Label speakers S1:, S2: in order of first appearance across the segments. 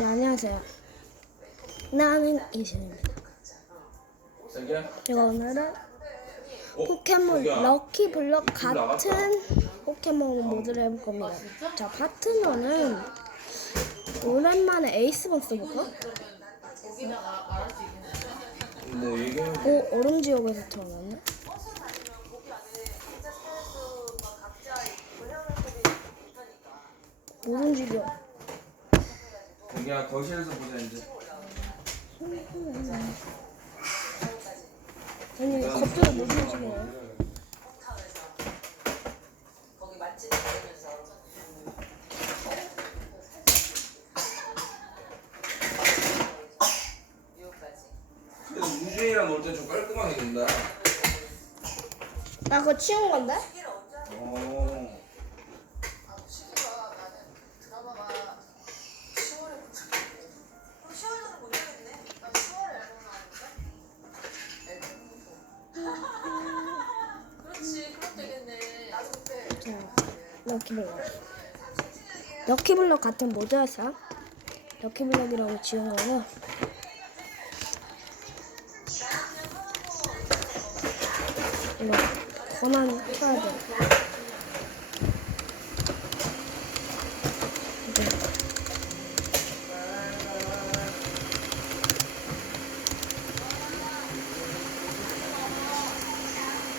S1: 네, 안녕하세요. 나는 이신입니다.
S2: 자기야?
S1: 제가 오늘은
S2: 어?
S1: 포켓몬. 럭키 블럭. 같은 포켓몬 모드를 해볼 겁니다. 자, 파트너는 오랜만에 에이스번 써볼까?
S2: 뭐 얘기하면
S1: 오, 얼음 지역에서 태어났네. 못 움직여.
S2: 자기야 거실에서 보자 이제.
S1: 아니, 갑자기 못
S2: 그래도 우주인이랑 놀 때 좀 깔끔하게 된다.
S1: 나 그거 치운 건데? 같은 모드에서 럭키블럭이라고 지은 거고. 이거 권한 켜야 돼. 이제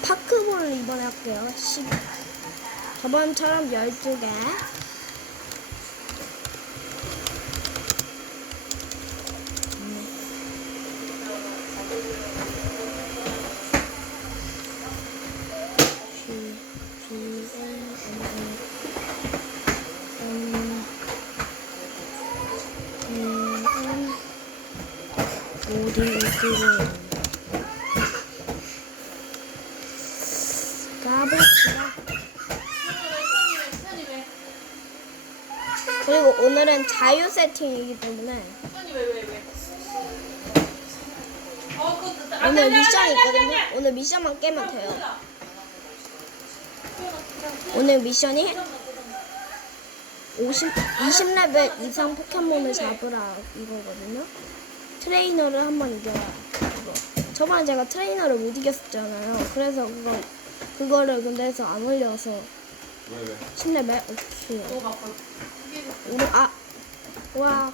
S1: 파크볼 이번에 할게요. 10. 저번처럼 12개. 가봅시다. 그리고 오늘은 자유 세팅이기 때문에 오늘 미션이 있거든요. 오늘 미션만 깨면 돼요. 오늘 미션이 50, 20레벨 이상 포켓몬을 잡으라 이거거든요. 트레이너를 한번 이겨라. 저번에 제가 트레이너를 못 이겼었잖아요. 그래서 그거, 그거를 근데 해서 안 올려서
S2: 왜 왜?
S1: 10레벨? 오케이. 우리, 아, 와.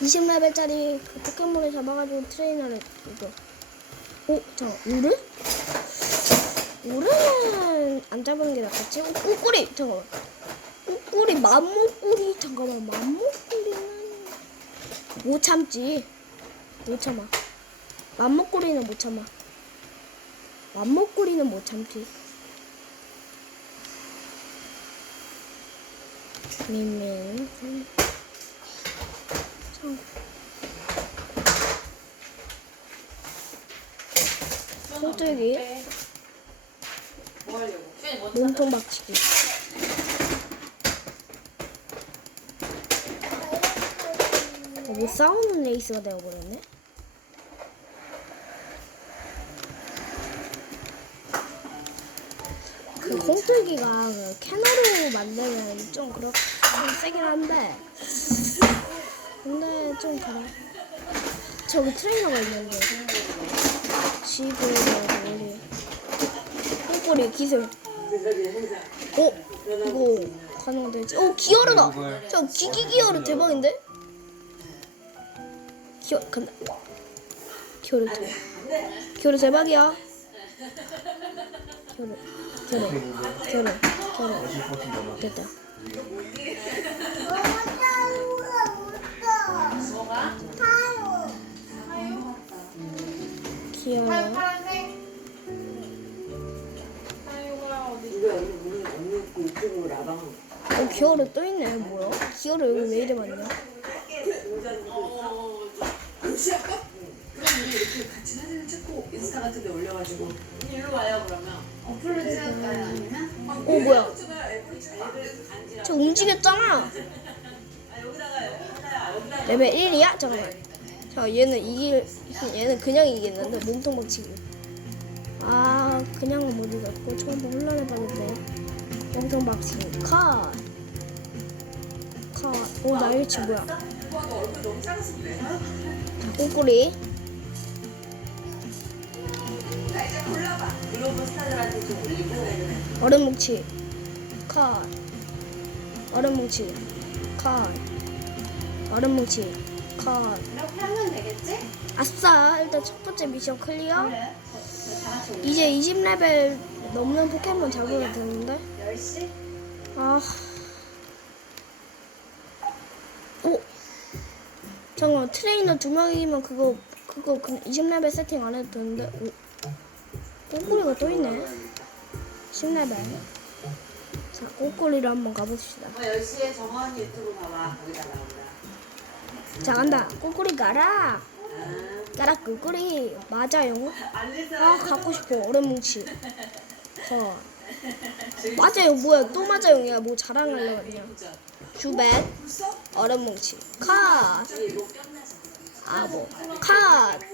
S1: 20레벨짜리 그 포켓몬을 잡아가지고 트레이너를 이거. 오, 잠깐, 우르? 우르는 안 잡은 게 낫겠지? 오, 꼬꼬리! 잠깐만. 꼬꼬리, 맘목꼬리. 잠깐만, 맘목꼬리는 못 참지. 못 참아. 맘목꼬리는 못 참아. 맘목꼬리는 못 참지. 민민 참. 소들기? 몸통 박치기 어, 뭐 싸우는 레이스가 되어버렸네 그 콩들기가 그 캐너로 만들면 좀 그렇게 좀 세긴 한데 근데 좀 그래 저기 트레이너가 있는데 지금 우리 콩꼬리 기술 어? 이거 가능되지? 어 기어르다! 저 기기 기어르 대박인데? 기어 간다 기어르 대박 기어르 대박이야 기어르 기어르 기어르 기어르 됐다. 기어르 어 기어르 또 있네. 뭐야? 기어르 여기 왜 이래 많냐?
S3: 그럼 우리 이렇게 같이 사진을 찍고 인스타 같은 데 올려가지고. 일로 와요 그러면 어
S1: 뭐야? 저 움직였잖아. 레벨 1이야? 잠깐만. 자 얘는 이길 얘는 그냥 이기는데 몸통 박치기. 아 그냥은 못 이겼고 처음 혼란해봤는데 몸통 박치기 컷. 오 날개치 뭐야? 자 꼬꼬리.
S3: 나 이제 골라봐. 글로벌 스타들한테 좀 올리고.
S1: 얼음 뭉치. 컷. 얼음 뭉치. 컷. 얼음 뭉치. 컷.
S4: 이렇게 하면 되겠지?
S1: 아싸 일단 첫 번째 미션 클리어.
S4: 그래. 저, 저다 같이 올려.
S1: 이제 20레벨 넘는 포켓몬 잡으면 되는데.
S4: 10시?
S1: 아. 오. 잠깐 트레이너 두 명이면 그거 그거 그 20레벨 세팅 안 해도 되는데. 오. 꼬꼬리가 또 있네. 10레벨. 자, 꼬꼬리를 한번 가봅시다.
S3: 어, 10시에 정원 유튜브 봐봐. 거기다 나온다.
S1: 자, 간다. 꼬꼬리 가라.
S3: 아,
S1: 가라, 꼬꼬리. 맞아요.
S3: 알리사.
S1: 아, 갖고 싶어. 얼음 뭉치. 어. 맞아요. 뭐야. 또 맞아요 야. 뭐 자랑하려고 그냥. 주벳. 얼음 뭉치. 컷. 아, 뭐. 컷.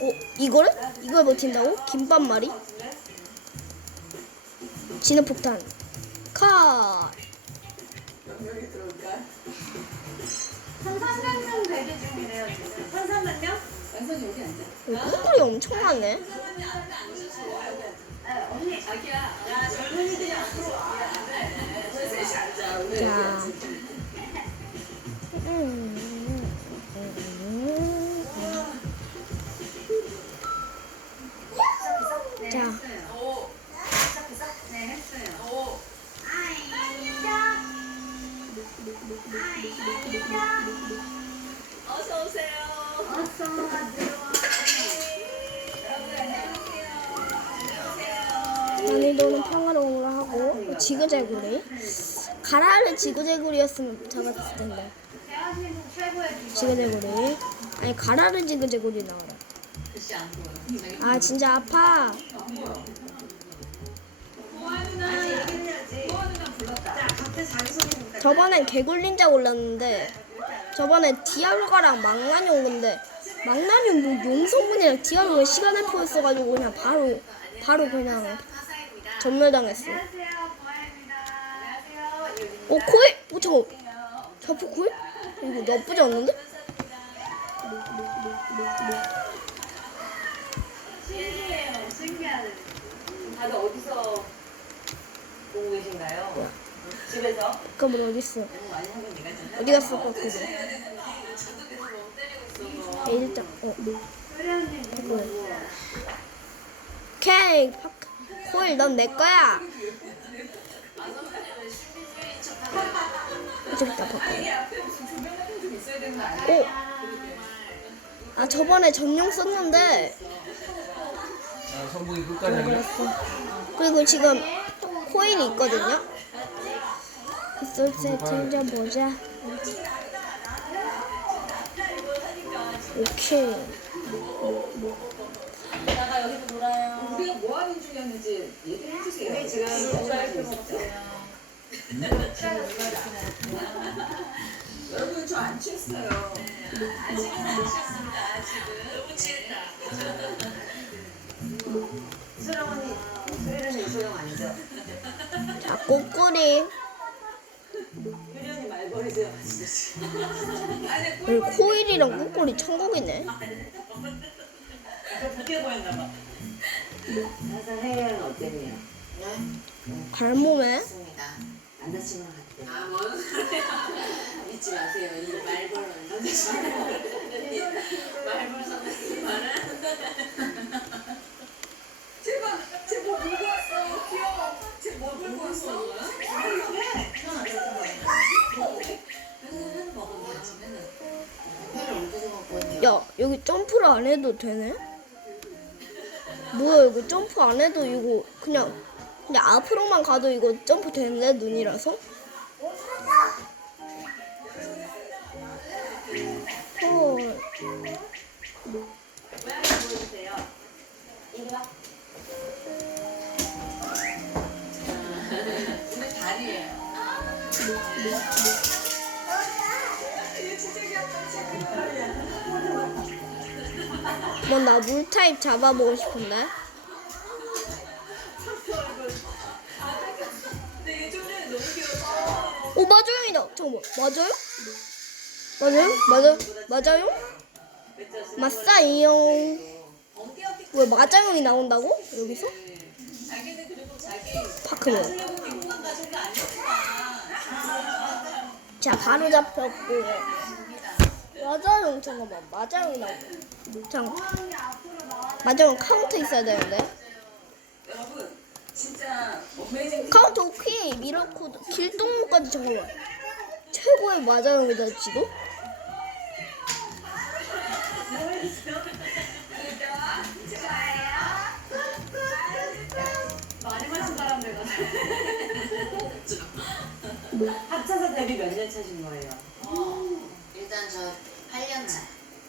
S1: 어, 이거를? 이걸 버틴다고? 김밥 말이? 진흙 폭탄. 컷.
S3: 여기 들어올까?
S4: 한 300명 대기 중이래요, 지금.
S3: 한 3만명? 완선이 여기 앉아.
S1: 여기 꼬리 엄청 많네.
S4: 네, 언니.
S3: 자기야. 야, 젊은이들이 앞으로 와. 셋이 앉아. 우리 여기
S1: 자. 지그재구리 가라를 지그재구리였으면 잡았을 텐데. 지그재구리 아니 가라를 지그재구리 나와라. 아 진짜 아파. 저번엔 개굴린자 올랐는데 저번에 디아루가랑 망나니 온 건데 망나니 뭐 용성분이랑 디아루가 시간을 포했어가지고 그냥 바로 바로 그냥 전멸당했어
S4: 안녕하세요, 보아입니다. 안녕하세요.
S1: 오 코일? 오 저거 저프 코일? 이거 나쁘지 않는데?
S4: 신기해요, 신기하네.
S3: 다들 어디서 보고 계신가요? 집에서? 많이 하긴 네가 좀
S1: 어디 갔어 그거 어
S4: 소련님 누구?
S1: 오케이 파크. 코일 넌내 거야 저기다 파크 오. 아 저번에 전용 썼는데
S2: 아, 선풍기 끝까지 하냐?
S1: 그리고 지금 코일이 있거든요 빗솔 세팅 좀 보자 오케이
S3: 우리가 뭐 하는 중이었는지 얘기를 해주세요. 우리 지금 뭔가를 먹죠. 여러분 저 안 취했어요. 아직은 안 취했습니다. 아직은 너무 취했다. 소영 언니, 소연이 이소영 아니죠?
S1: 자 꼬꾸리
S3: 효리 언니 지금. 아니
S1: 그리고 코일이랑 꼬꾸리 천국이네
S3: 저 부캐 보였나봐. 사실 해외는 어땠냐?
S1: 발몸에
S3: 맞습니다. 남자친구랑 갔대. 아, 뭔 소리야. 믿지 마세요. 이 말벌은 남자친구. 말벌 선생님 말은. 제발, 쟤뭐 들고 왔어. 귀여워. 쟤뭐 들고 왔어.
S1: 야 여기 점프를 안 해도 되네? 뭐야 이거 점프 안 해도 이거 그냥 그냥 앞으로만 가도 이거 점프 되는데 눈이라서? 뭔나 물타입 잡아보고 싶은데. 오 마자용이다. 잠깐만 맞아요? 맞아요? 맞아 맞아요? 맞싸요. 왜 마자용이 나온다고 여기서?
S3: 아니었구나.
S1: 자 바로 잡혔고. 마자용 잠깐만 마자용이 나온다. 잠깐 마자용 카운터 있어야 되는데.
S3: 여러분 진짜
S1: 카운터 오케이 미러코드 길동무까지 잠깐만. 최고의 마자용이다
S4: 사람들 같아.
S3: 합쳐서 데뷔 몇 년 차신 거예요?
S5: 일단 저 8년 차.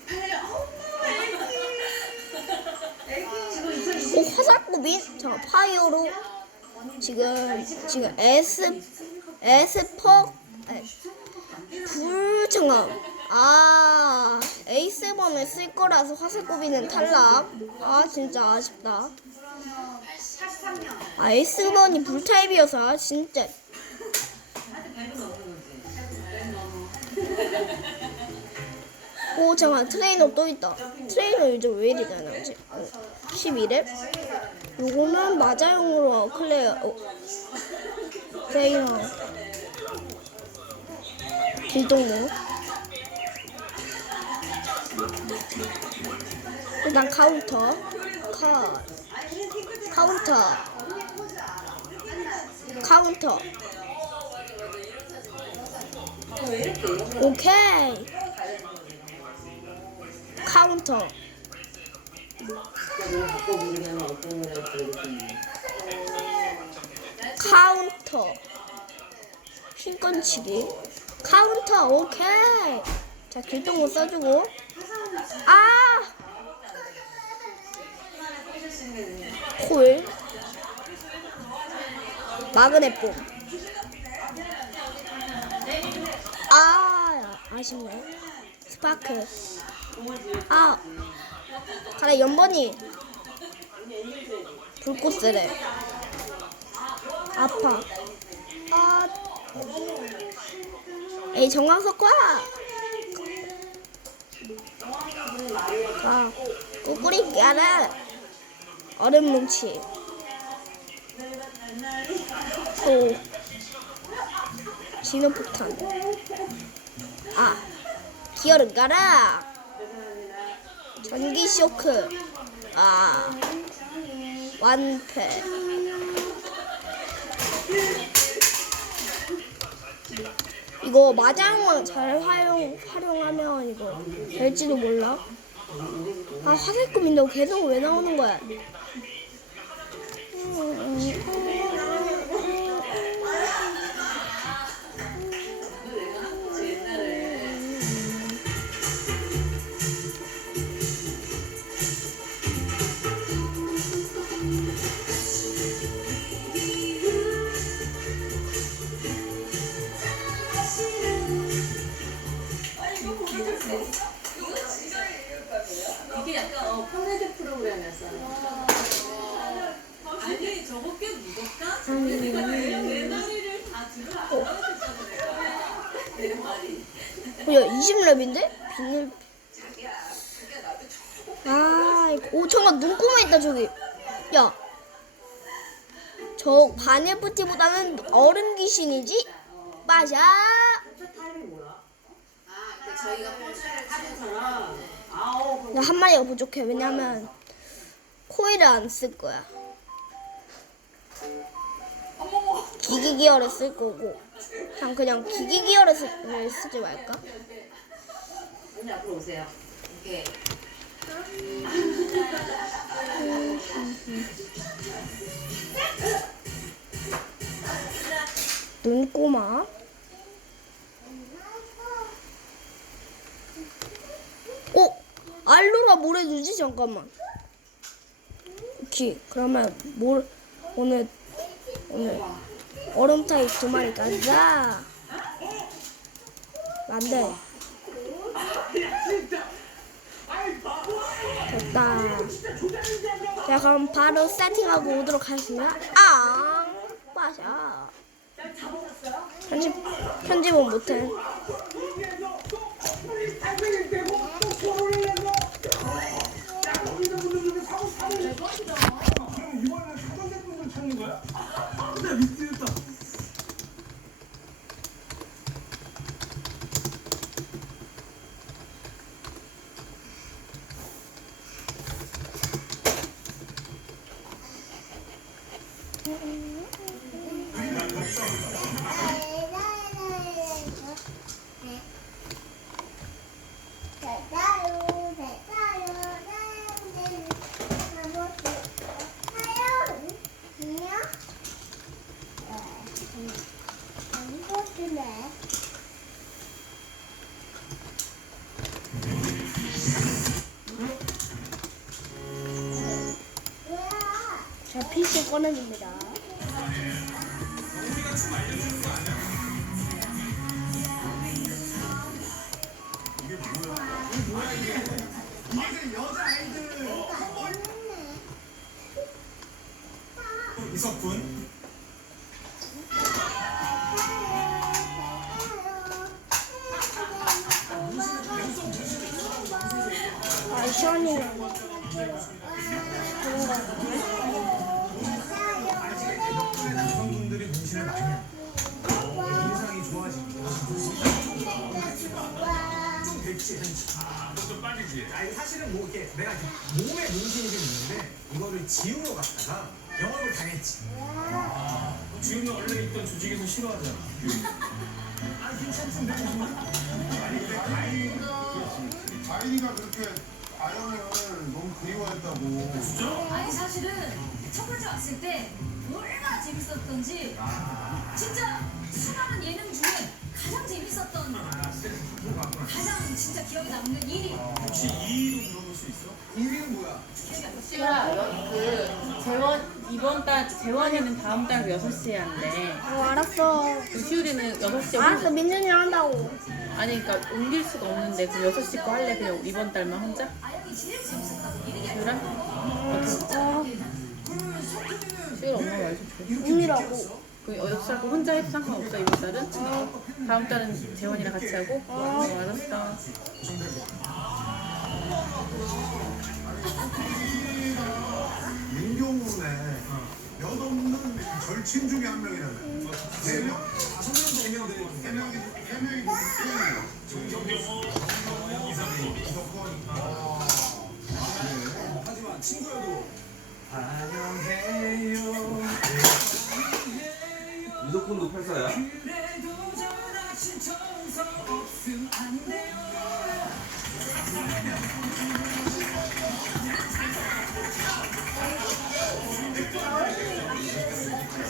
S3: 8년.
S1: 오 화살급이 잠깐 파이어로 지금 지금 S S 퍼불 잠깐 아 A7을 쓸 거라서 화살급이는 탈락. 아 진짜 아쉽다.
S4: 83년.
S1: 아 A7이 불 타입이어서 진짜 오 잠깐 트레이너 또 있다. 트레이너 요즘 왜 이리 다녀지? 11렙 요거는 마자용으로 클레어 어. 트레이너. 길동무. 일단 카운터. 카 카운터. 카운터. 오케이 카운터. 카운터. 흰건치기. 카운터 오케이. 자 길동무 써주고. 아! 콜. 마그네폼 아 아쉽네. 스파크 아 가래 연번이. 불꽃 쓰래 아파. 아. 에이 정광석과. 가. 꾸꾸리 깨라. 얼음 뭉치. 또 진화폭탄. 아 기어를 가라 전기 쇼크. 아 완패. 이거 마장을 잘 활용 활용하면 이거 될지도 몰라. 아 화살급인데 계속 왜 나오는 거야?
S3: 이게
S1: 야 20렙인데? 비닐 아오 잠깐 눈꼬마 있다 저기 야 저 바네프티보다는 얼음 귀신이지?
S3: 아우
S1: 나한 마리가 부족해 왜냐면 코일을 안 쓸 거야 기기 기어를 쓸 거고 그냥 기기 기어를 쓰지 말까?
S3: 언니 앞으로 오세요.
S5: 이렇게
S1: 눈꼬마 어? 알로라 뭘 해주지? 잠깐만 오케이 그러면 뭘 오늘 오늘 얼음 타입 두 마리 가자 안돼 됐다. 자 그럼 바로 세팅하고 오도록 하겠습니다. 아 빠샤.
S6: 편집 편집은 못해. 자 시원이랑 그런 거 같은데.
S7: 여성분들이 문신을 많이 해요. 인상이 좋아지니까. 좀 빠지지. 아니, 사실은 뭐 이렇게 내가 몸에 문신이 좀 있는데 이거를 지우러 갔다가 영업을 당했지. 지우면 원래 있던 조직에서 싫어하잖아. 아, 괜찮던데. 아니, 근데
S8: 자인이가 그렇게 아영을 너무 그리워했다고.
S4: 아니 사실은 첫 번째 왔을 때 얼마나 재밌었던지 진짜 수많은 예능 중에 가장 재밌었던 가장 진짜 기억에 남는 일이
S7: 혹시 2위도 물어볼 수 있어? 2위는 뭐야?
S9: 시우라 여기 그 재원 이번 달 재원이는 다음 달 6시에 한대.
S6: 어 알았어.
S9: 그 시우리는 6시에
S6: 알았어 민준이랑 한다고.
S9: 아니 그러니까 옮길 수가 없는데 그 6시 거 할래 그냥 이번 달만 혼자?
S4: 얘기해
S9: 그래?
S6: 어
S9: 시우리 엄마 말 좋대.
S6: 운이라고.
S9: 그 여섯 하고 혼자 해도 상관없어 이번 달은? 다음 달은 재원이랑 같이 하고? 어 알았어.
S8: 몇 없는 절친 중에 한 명이라며. 네 명?
S7: 다섯 명, 네명 되는
S8: 세 명이, 세 명이 누구예요?
S7: 하지만 친구여도 안녕해요.
S2: 이석훈도 팔사야?
S7: 그래도 전하신 정성 없음 안 돼요.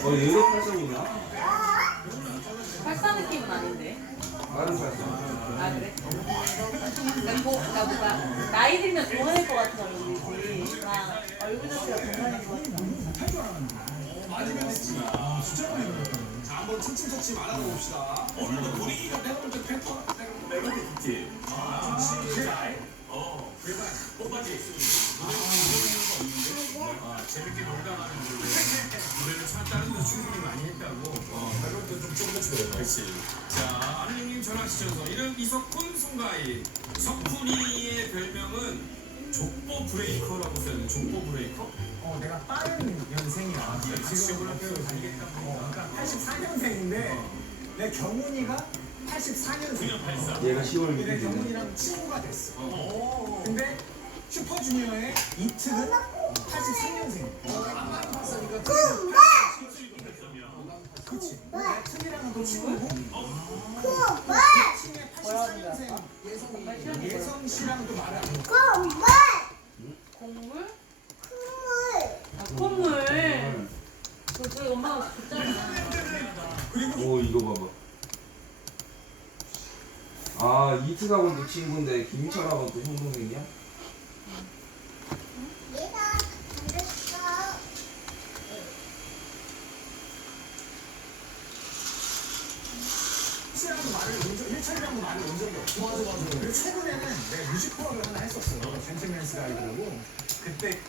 S2: 어 얘도 팔사구나
S9: 팔사 느낌은 아닌데.
S2: 다른 팔사
S9: 아 그래? 나 뭐, 나 뭔가 나이 들면 좋아할 것 같은 얼굴이지. 막 얼굴 자체가 동안일 것 같은 얼굴.
S7: 맞으면 됐지. 아, 숫자가 있는 자, 한번 층층석치 말아봅시다 오늘도 분위기가 내가 때 패턴, 내가 때 있지. 아, 잘. 어, 대박. 꽃바지. 아, 재밌게 농담하는 걸로. 노래를 참 다른 데서 충분히 많이 했다고. 어, 다른 데좀 조금 더 줄여요. 그렇지. 자, 아는님 전화 주셔서 이름 이석훈 송가희. 석훈이의 별명은 족보 브레이커라고 써요. 족보 브레이커? 어, 내가 빠른 연생이야. 지금 어, 그러니까 84년생인데 내 경훈이가 84년생.
S2: 얘가 10월
S7: 내
S2: 6일이네
S7: 경훈이랑 친구가 됐어. 근데 슈퍼주니어의 이특은 83년생. 안만 봤으니까 그치. 내 특이랑은 또 친구고. 친구의 84년생 예성 예성 씨랑도 말을 안 해.
S9: 콩물? 아, 콩물. 그 저희 엄마가 줬잖아.
S2: 오 이거 봐봐 아 이특하고도 친구인데 김철하고 또 형동생이야?
S7: 씨랑도 말을 온 적, 일철이랑도 말을 온 적이 없어. 맞아, 맞아. 그리고 최근에는 내가 뮤지컬을 하나 했었어. 젠틀맨스 가이드라고. 그때.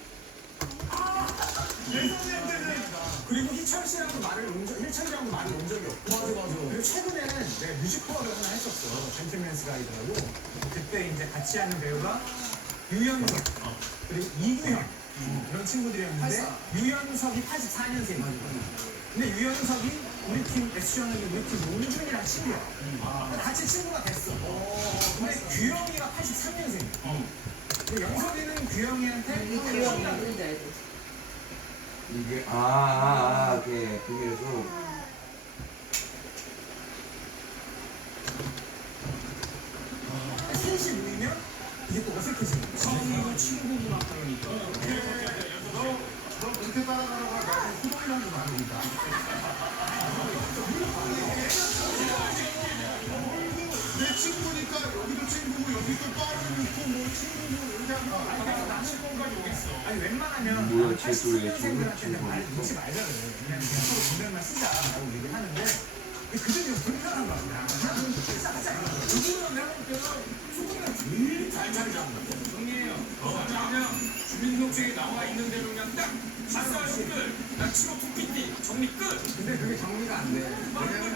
S7: 그리고 희철 씨랑도 말을 온 적, 희철이랑도 말을 온 적이 없고. 맞아, 맞아. 그리고 최근에는 내가 뮤지컬을 하나 했었어. 젠틀맨스 가이드라고. 그때 이제 같이 하는 배우가 유연석, 그리고 이구현. 이런 친구들이었는데, 유연석이 84년생이야. 근데 유연석이 우리 팀, 액션은 우리 팀 용준이랑 친구야. 그러니까 같이 친구가 됐어. 근데 규영이가 83년생이야. 그 영석이는 규영이한테
S3: 귀여운 게 누군지 알지?
S2: 이게 아, 아, 아, 그게 비밀의 뭐야, 제 또래
S7: 80년생들한테는
S2: 친구,
S7: 말
S2: 친구.
S7: 놓지 그래. 그냥 서로 존댓말 쓰자라고 얘기하는데 그들이 좀 불편한 거야. 그냥
S10: 토끼띠 정리 끝.
S7: 근데 그게 정리가 안 돼. 왜냐면
S10: 뭘안 돼.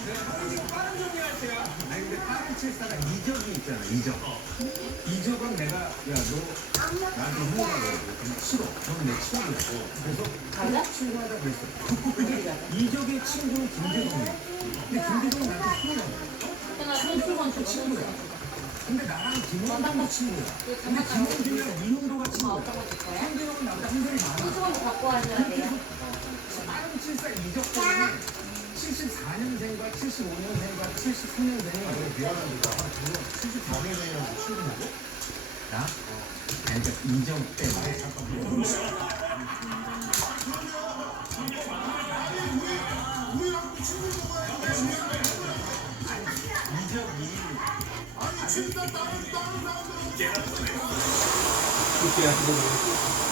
S7: 빠른 정리할 때야. 아니 근데 빠른 칠사가 이적이 있잖아. 이적. 이적은 내가 야너 나한테 후원하고 그냥 싫어. 너는 내 친구야. 그래서 가자 친구하자 그랬어. 이적의 친구는 김대동이야. 근데 김대동이 나한테 후원하고. 김대동은 친구야. 근데 나랑 김원장도 친구야. 근데 김원중이랑 이용도가 친구야. 상대형은 나보다 한 살이 많아.
S3: 갖고
S7: 그렇게 해서 빠른 칠사 이적 때문에 74년생과 75년생과 73년생이 미안합니다. 74년생이라고 친구냐고? 나? 아니, 그러니까 이적 때문에
S8: 우리랑 있는데
S7: 이적이
S8: 아니 진짜 다른 다른 사람들하고
S2: 그렇게 하시는